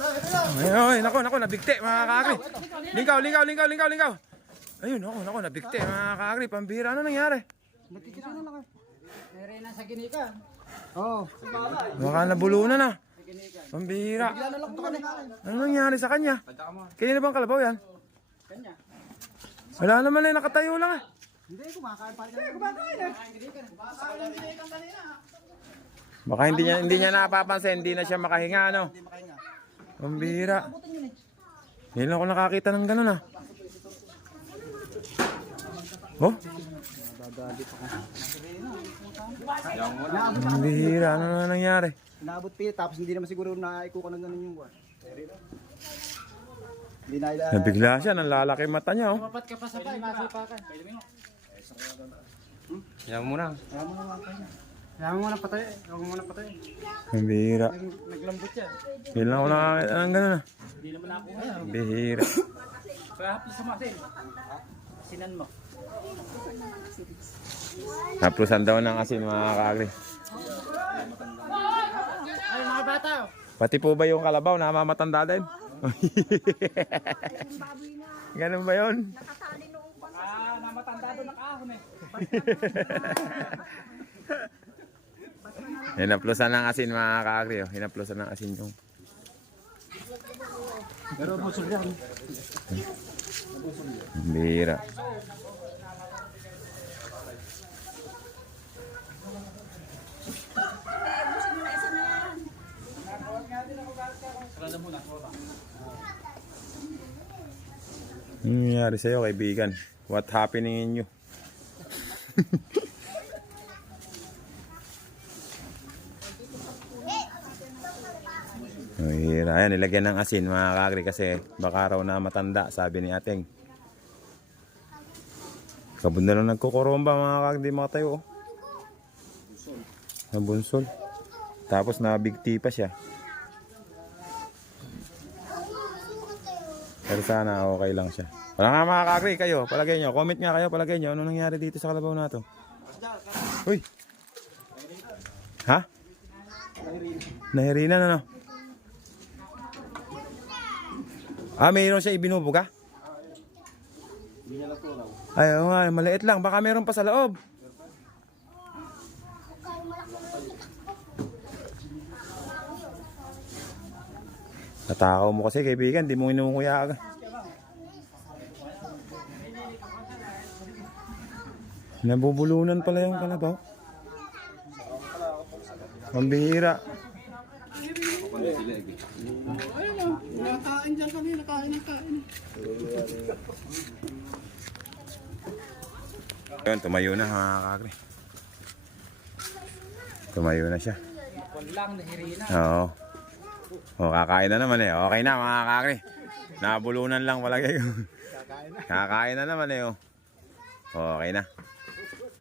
Ay, nako, nako, nabigti, mga kakri. Lingkaw, lingkaw, lingkaw, lingkaw, lingkaw. Ayun, nako, nako, nabigti, mga kakri. Pambira, ano nangyari? Nakikita na lang. Meron na sa ginika. Oo. Baka nabulunan na. Pambira. Ano lang kanina? Nangyari sa kanya? Kaya na bang kalabaw yan? Kanya. Wala naman eh, nakatayo lang eh. Hindi, kumakain pa rin. Kumakain eh. Baka hindi niya, hindi niya napapansin, hindi na siya makahinga, ano? Hindi makahinga. Pambira. Ngayon lang ako nakakita ng ganun ah. Oh? Pambira, ano na nangyari? Naabot pa tapos hindi naman siguro naiko ka ng ganun yung buwan. Hindi na ila. Nabigla siya, nanlalaki mata niya oh. Papat ka pa sa pay, masipakan. Yan muna. Kaya mo naman pa Kaya mo muna patay. Kaya mo muna patay. Nag- Naglambot siya. Lang ako nakakita ng ganun ah. Hindi naman ako. Bihira. Kaya hapis sa masin. Mo. Naplusan daw ng asin mga kakagri. Ay, mga bata. oh. Pati po ba yung kalabaw namamatanda din? Ganun ba yun? Ah, namatanda doon ng ahon eh. Hinaplusan ng asin mga kakagri. Oh. Hinaplusan ng asin yung... Pero busog yan. Bihira. Ano nangyari sa'yo kaibigan? What happening in you? Mahira. Ayan, nilagyan ng asin mga kakri kasi baka raw na matanda, sabi ni ating. Kabunda lang nagkukurumba mga kakri, di makatayo. Oh. Nabunsol. Tapos nabigti pa siya. Pero sana okay lang siya. Wala nga mga kakri, kayo, palagay nyo. Comment nga kayo, palagay nyo. Ano nangyari dito sa kalabaw na to? Uy! Ha? Nahirinan ano? Ah, mayroon siya ibinubuga? Ay, oo nga, maliit lang. Baka meron pa sa loob. Natakaw mo kasi kaibigan, di mo inunguya agad. Nabubulunan pala yung kalabaw. Ang bihira. Nakain dyan kanina, kain ng kain. Yun, tumayo na mga kakri. Tumayo na siya. Walang nahirina. Oo. O, kakain na naman eh. Okay na mga kakri. Nabulunan lang palagi ko. Kakain na. Kakain na naman eh. Oh. Okay na.